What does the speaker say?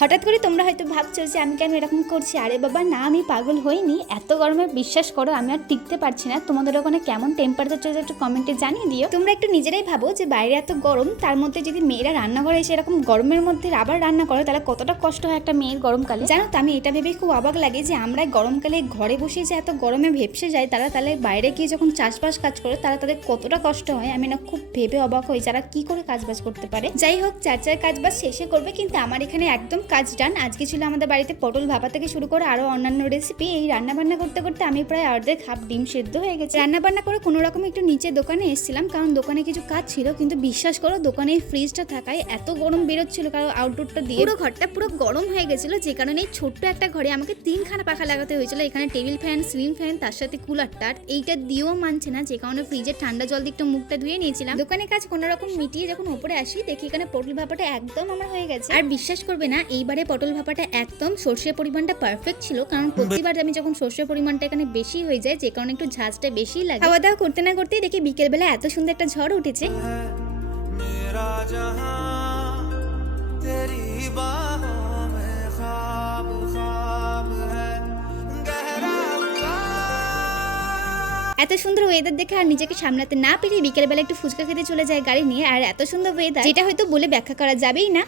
হঠাৎ করে তোমরা হয়তো ভাবছো যে আমি কেন এরকম করছি। আরে বাবা না, আমি পাগল হইনি। এত গরমে বিশ্বাস করো আমি আর টিকতে পারছি না। তোমাদের ওখানে কেমন টেম্পারেচার চলছে একটু কমেন্টে জানিয়ে দিও। তোমরা একটু নিজেরাই ভাবো যে বাইরে এত গরম, তার মধ্যে যদি মেয়েরা রান্নাঘরে এসে এরকম গরমের মধ্যে আবার রান্না করে তাহলে কতটা কষ্ট হয় একটা মেয়ের গরমকালে। জানো তো, আমি এটা ভেবেই খুব অবাক লাগে যে আমরা গরমকালে ঘরে বসে যে এত গরমে ভেপসে যায়, তারা তাহলে বাইরে গিয়ে যখন চাষবাস কাজ করে তারা তাদের কতটা কষ্ট হয়। আমি না খুব ভেবে অবাক হই যারা কি করে কাজবাজ করতে পারে। যাই হোক, চার কাজবাজ শেষে করবে, কিন্তু আমার এখানে একদম কাজ ডান। আজকে ছিল আমাদের বাড়িতে পটল ভাপা থেকে শুরু করে আরো অন্যান্য রেসিপি। এই রান্না বান্না করতে করতে আমি প্রায় অর্ধেক হাফ ডিম সেদ্ধ হয়ে গেছে। রান্না বান্না করে কোনো রকম একটু নিচে দোকানে এসেছিলাম, কারণ দোকানে কিছু কাজ ছিল। কিন্তু বিশ্বাস করো, দোকানে ফ্রিজটা থাকায় এত গরম বেরোচ্ছিল, কারণ আউটডোরটা দিয়ে পুরো ঘরটা পুরো গরম হয়ে গেছিল, যে কারণে এই ছোট্ট একটা ঘরে আমাকে 3খানা পাখা লাগাতে হয়েছিল। এখানে টেবিল ফ্যান, সিলিং ফ্যান, তার সাথে কুলারটা, এইটা দিয়েও মানছে না, যে কারণে ফ্রিজের ঠান্ডা জল দিয়ে একটু মুখটা ধুয়ে নিয়েছিলাম। দোকানে কাজ কোনো রকম মিটিয়ে যখন উপরে আসি, দেখি এখানে পটল ভাপাটা একদম আমার হয়ে গেছে। আর বিশ্বাস করবে না, এইবারে পটল ভাপাটা একদম সর্ষের পরিমাণটা পারফেক্ট ছিল, কারণ প্রতিবার আমি যখন সর্ষের পরিমাণটা এখানে বেশি হয়ে যায়, যে কারণে একটু ঝাঁজটা বেশি লাগে। খাওয়া দাওয়া করতে না করতেই দেখি বিকেলবেলা এত সুন্দর একটা ঝড় উঠেছে। এত সুন্দর ওয়েদার দেখে আর নিজেকে সামলাতে না পেরে বিকেলবেলা একটু ফুচকা খেতে চলে যায় গাড়ি নিয়ে। আর এত সুন্দর ওয়েদার, যেটা হয়তো বলে ব্যাখ্যা করা যাবেই না।